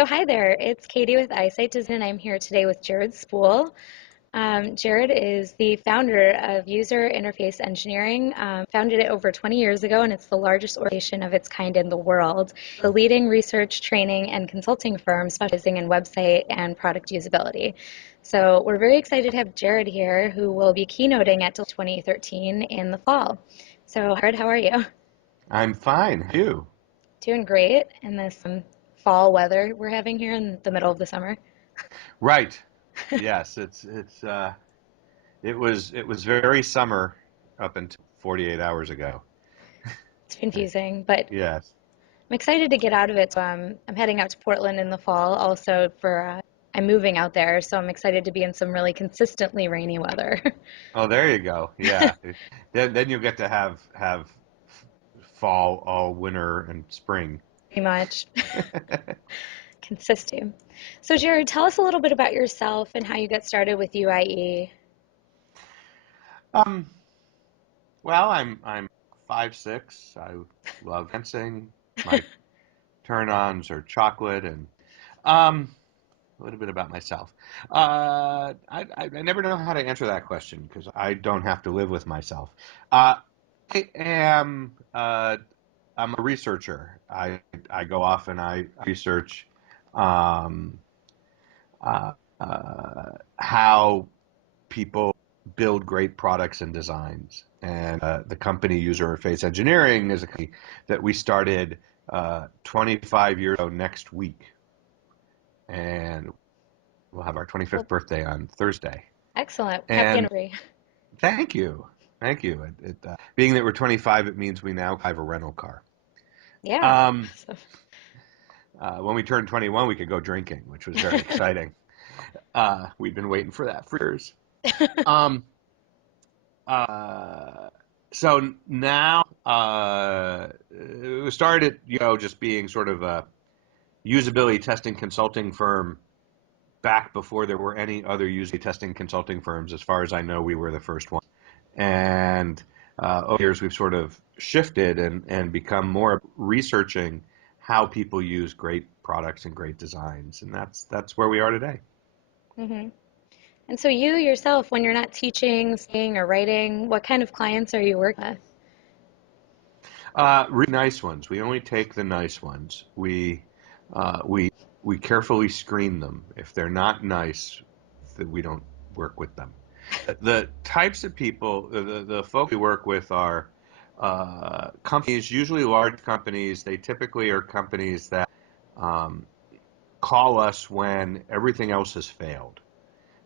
So hi there, it's Katie with Eyesight Design, and I'm here today with Jared Spool. Jared is the founder of User Interface Engineering, founded it over 20 years ago, and it's the largest organization of its kind in the world, the leading research, training, and consulting firm specializing in website and product usability. So we're very excited to have Jared here, who will be keynoting at 2013 in the fall. So Jared, how are you? I'm fine. You? Doing great in this fall weather we're having here in the middle of the summer. Right. Yes, it was very summer up until 48 hours ago. It's confusing, but Yes. I'm excited to get out of it. So I'm heading out to Portland in the fall also I'm moving out there, so I'm excited to be in some really consistently rainy weather. Oh, there you go. Yeah. Then you'll get to have fall all winter and spring. Pretty much consistent. So Jared, tell us a little bit about yourself and how you got started with UIE. Um, well, I'm 5'6". I love dancing. My turn-ons are chocolate and um a little bit about myself. I never know how to answer that question because I don't have to live with myself. Uh, I am I'm a researcher. I go off and I research um, how people build great products and designs. And the company User Interface Engineering is a company that we started 25 years ago next week, and we'll have our Well, 25th birthday on Thursday. excellent. Happy And anniversary. thank you. Thank you. Being that we're 25, it means we now have a rental car. Yeah. Um, So, when we turned 21, we could go drinking, which was very exciting. We'd been waiting for that for years. Um, uh, so now it started, just being sort of a usability testing consulting firm back before there were any other usability testing consulting firms. As far as I know, we were the first one. And over the years, we've sort of shifted and become more researching how people use great products and great designs, and that's where we are today. hmm And so you yourself, when you're not teaching, singing, or writing, what kind of clients are you working with? Really nice ones. We only take the nice ones. Uh, we we carefully screen them. If they're not nice, that we don't work with them. The types of people, the folk we work with are companies, usually large companies. They typically are companies that um, call us when everything else has failed.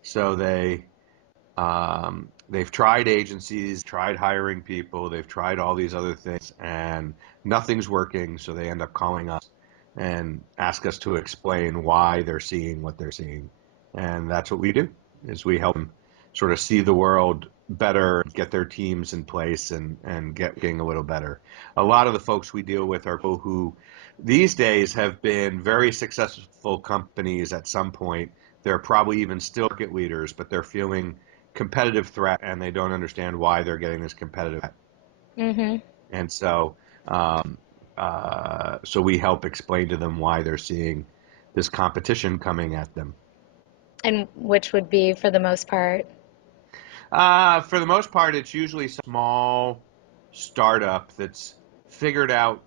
So they've tried agencies, tried hiring people, they've tried all these other things, and nothing's working. So they end up calling us and ask us to explain why they're seeing what they're seeing, and that's what we do. Is we help them sort of see the world better, get their teams in place, and getting a little better. A lot of the folks we deal with are people who these days have been very successful companies at some point. They're probably even still market leaders, but they're feeling competitive threat and they don't understand why they're getting this competitive threat. hmm And um, so we help explain to them why they're seeing this competition coming at them. And which would be, for the most part, For the most part, it's usually a small startup that's figured out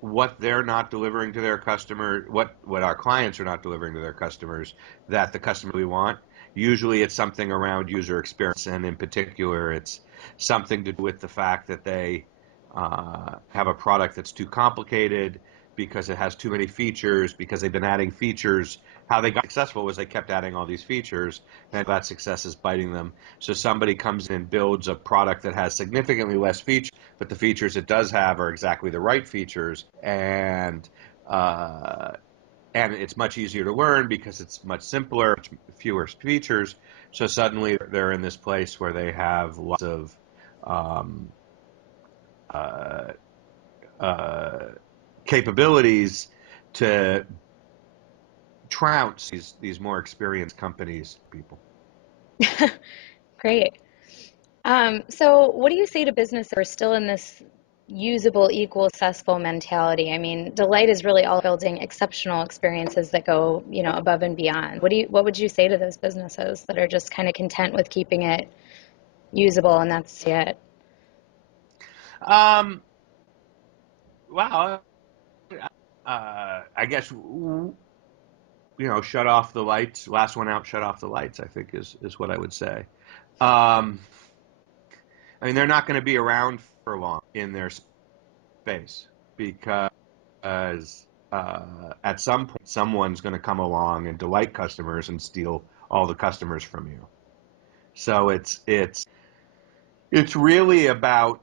what they're not delivering to their customer, what our clients are not delivering to their customers that the customer we want. Usually it's something around user experience, and in particular, it's something to do with the fact that they have a product that's too complicated because it has too many features, because they've been adding features. How they got successful was they kept adding all these features, and that success is biting them. So somebody comes in and builds a product that has significantly less features, but the features it does have are exactly the right features, uh, and it's much easier to learn because it's much simpler, much fewer features. So suddenly they're in this place where they have lots of um, uh, uh, capabilities to trounce these more experienced companies people. great. So what do you say to businesses who are still in this usable equals successful mentality. I mean, delight is really all building exceptional experiences that go, above and beyond. What would you say to those businesses that are just kind of content with keeping it usable and that's it? Um, wow. I guess shut off the lights. Last one out, shut off the lights. I think is what I would say. Um, I mean, they're not going to be around for long in their space because at some point someone's going to come along and delight customers and steal all the customers from you. So it's really about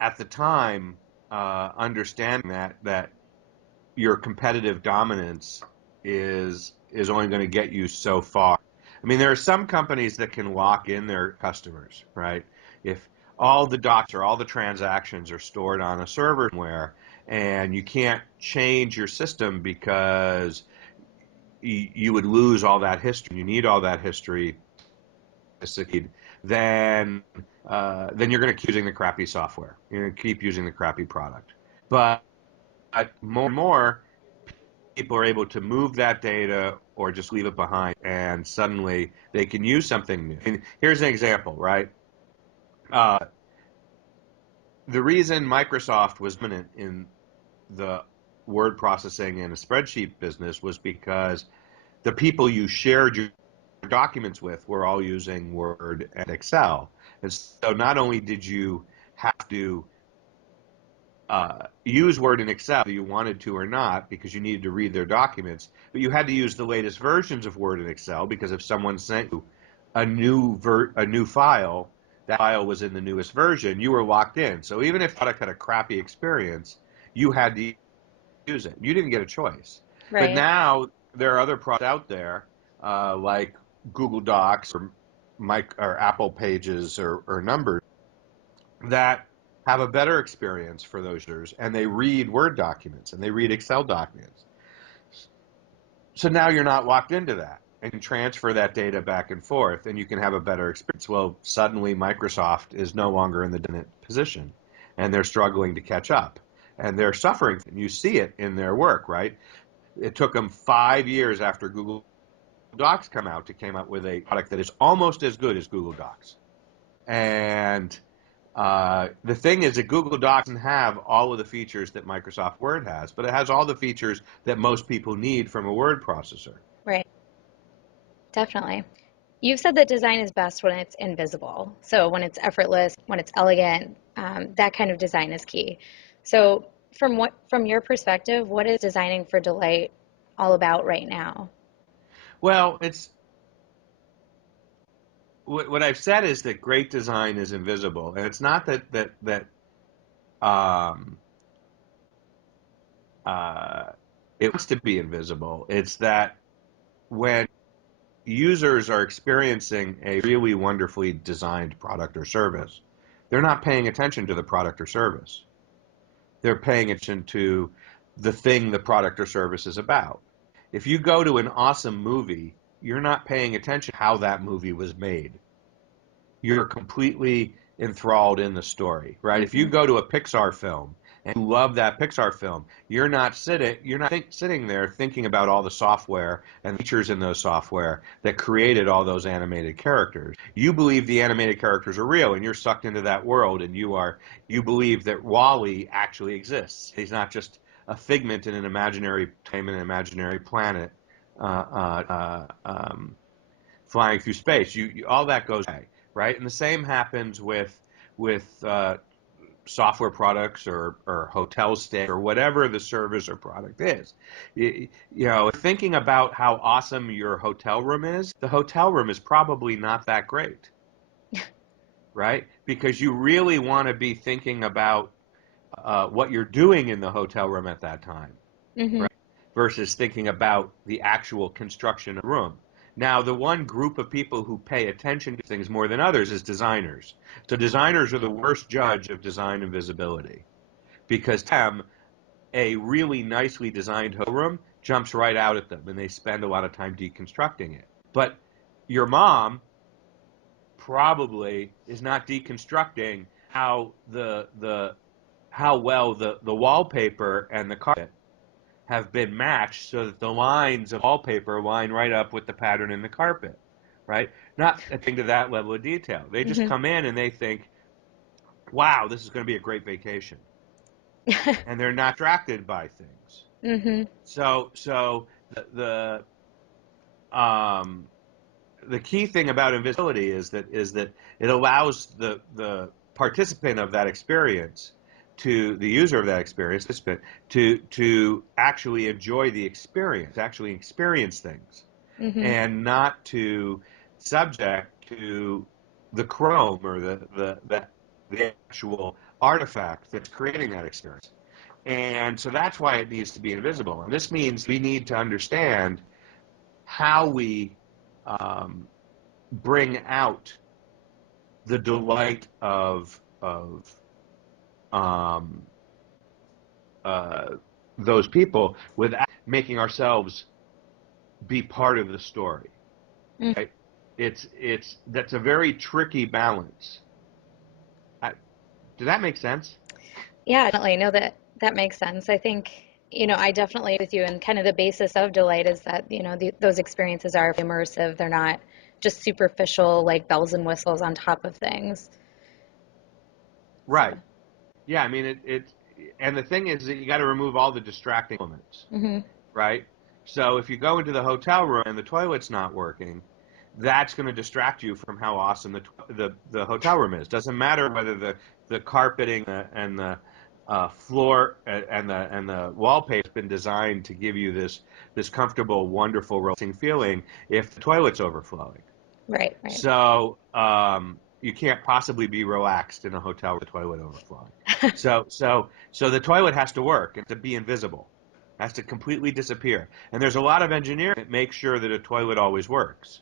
at the time understanding that your competitive dominance is only going to get you so far. I mean, there are some companies that can lock in their customers, right? If all the docs or all the transactions are stored on a server somewhere and you can't change your system because you would lose all that history. You need all that history to succeed. Then then you're going to keep using the crappy software. You're going to keep using the crappy product. But more and more, people are able to move that data or just leave it behind, and suddenly they can use something new. And here's an example, right? Uh, the reason Microsoft was dominant in the word processing and a spreadsheet business was because the people you shared your documents with were all using Word and Excel. And so not only did you have to use Word and Excel whether you wanted to or not because you needed to read their documents, but you had to use the latest versions of Word and Excel because if someone sent you a new file, that file was in the newest version, you were locked in. So even if the product had a crappy experience, you had to use it. You didn't get a choice. But Right. now there are other products out there like Google Docs or Apple Pages or Numbers that have a better experience for those users, and they read Word documents and they read Excel documents. So now you're not locked into that and can transfer that data back and forth and you can have a better experience. Well, suddenly Microsoft is no longer in the dominant position and they're struggling to catch up and they're suffering. And you see it in their work, right? It took them 5 years after Google Docs came out with a product that is almost as good as Google Docs. And the thing is that Google Docs doesn't have all of the features that Microsoft Word has, but it has all the features that most people need from a word processor. Right. Definitely. You've said that design is best when it's invisible. So when it's effortless, when it's elegant, that kind of design is key. So from your perspective, what is designing for delight all about right now? Well, it's what I've said is that great design is invisible, and it's not that um, uh, it wants to be invisible. It's that when users are experiencing a really wonderfully designed product or service, they're not paying attention to the product or service. They're paying attention to the thing the product or service is about. If you go to an awesome movie, you're not paying attention to how that movie was made. You're completely enthralled in the story, right? If you Hmm. go to a Pixar film and you love that Pixar film, you're not sitting there thinking about all the software and features in those software that created all those animated characters. You believe the animated characters are real and you're sucked into that world and you believe that Wally actually exists. He's not just a figment in an imaginary time, an imaginary planet. Uh, uh, uh, um, Flying through space. All that goes away, right? And the same happens with software products or hotel stay or whatever the service or product is. Thinking about how awesome your hotel room is, the hotel room is probably not that great, right? Because you really want to be thinking about what you're doing in the hotel room at that time, Hmm. right? Versus thinking about the actual construction of the room. Now, the one group of people who pay attention to things more than others is designers. So designers are the worst judge of design and visibility because to them, a really nicely designed hotel room jumps right out at them and they spend a lot of time deconstructing it. But your mom probably is not deconstructing how how well the wallpaper and the carpet have been matched so that the lines of wallpaper line right up with the pattern in the carpet, right? Not a thing to that level of detail. They just Mhm. come in and they think, wow, this is going to be a great vacation. And they're not distracted by things. Mhm. So um, the key thing about invisibility is that it allows the participant of that experience to the user of that experience to actually enjoy the experience, actually experience things, Mhm. and not to subject to the chrome or the actual artifact that's creating that experience. And so that's why it needs to be invisible. And this means we need to understand how we um, bring out the delight of um, uh, those people without making ourselves be part of the story. Mm. Right? It's that's a very tricky balance. I, does that make sense? Yeah, definitely. No, that makes sense. I think, I definitely agree with you. And kind of the basis of delight is that, those experiences are immersive. They're not just superficial, like bells and whistles on top of things. So, Right. Yeah. I mean, and the thing is that you got to remove all the distracting elements. hmm Right? So if you go into the hotel room and the toilet's not working, that's going to distract you from how awesome the hotel room is. Doesn't matter whether the carpeting and the floor and the wallpaper has been designed to give you this comfortable, wonderful, relaxing feeling if the toilet's overflowing. right, right. So you can't possibly be relaxed in a hotel with the toilet overflowing. So the toilet has to work and to be invisible, has to completely disappear. And there's a lot of engineering that makes sure that a toilet always works,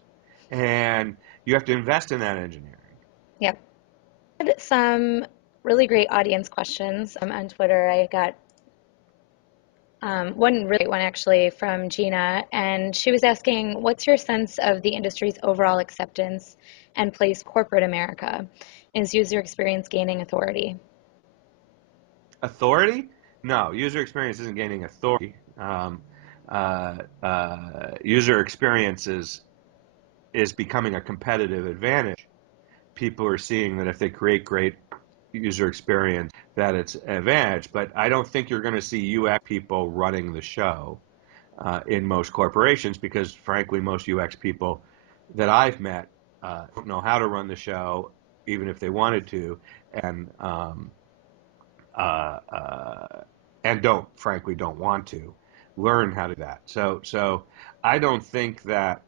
and you have to invest in that engineering. Yep. Had some really great audience questions on Twitter. I got one really great one actually from Gina, and she was asking, "What's your sense of the industry's overall acceptance and place corporate America? Is user experience gaining authority?" Authority? No, user experience isn't gaining authority. User experience is becoming a competitive advantage. People are seeing that if they create great user experience, that it's an advantage. But I don't think you're going to see UX people running the show in most corporations because, frankly, most UX people that I've met don't know how to run the show, even if they wanted to, and uh, uh, and frankly, don't want to learn how to do that. So I don't think that.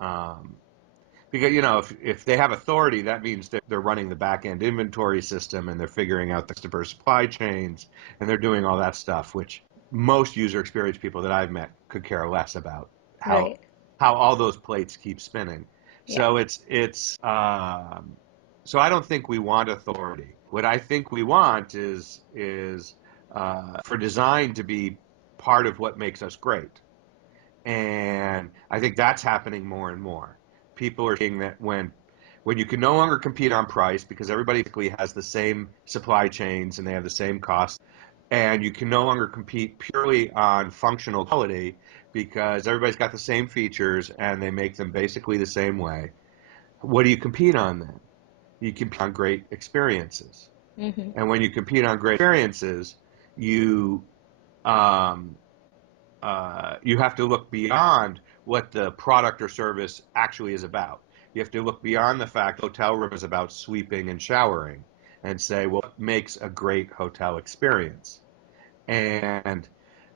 Um, because if they have authority, that means they're running the back end inventory system and they're figuring out the customer supply chains and they're doing all that stuff, which most user experience people that I've met could care less about how Right. how all those plates keep spinning. Yeah. So it's so I don't think we want authority. What I think we want is for design to be part of what makes us great. And I think that's happening more and more. People are seeing that when you can no longer compete on price because everybody basically has the same supply chains and they have the same costs, and you can no longer compete purely on functional quality because everybody's got the same features and they make them basically the same way. What do you compete on then? You compete on great experiences. hmm And when you compete on great experiences, you um, you have to look beyond what the product or service actually is about. You have to look beyond the fact the hotel room is about sweeping and showering and say, well, what makes a great hotel experience? And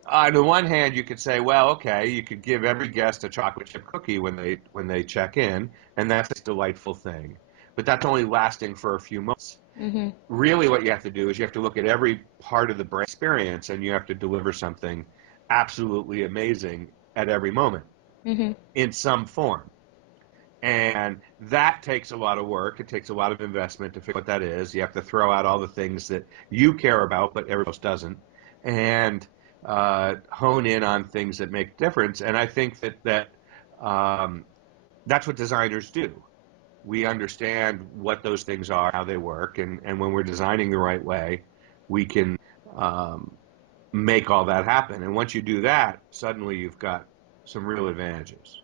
on the one hand, you could say, well, okay, you could give every guest a chocolate chip cookie when they check in, and that's a delightful thing. But that's only lasting for a few months. hmm Really what you have to do is you have to look at every part of the brand experience and you have to deliver something absolutely amazing at every moment hmm in some form. And that takes a lot of work. It takes a lot of investment to figure out what that is. You have to throw out all the things that you care about, but everybody else doesn't, and hone in on things that make a difference. And I think that um, that's what designers do. we understand what those things are, how they work, and when we're designing the right way, we can um, make all that happen. And once you do that, suddenly you've got some real advantages.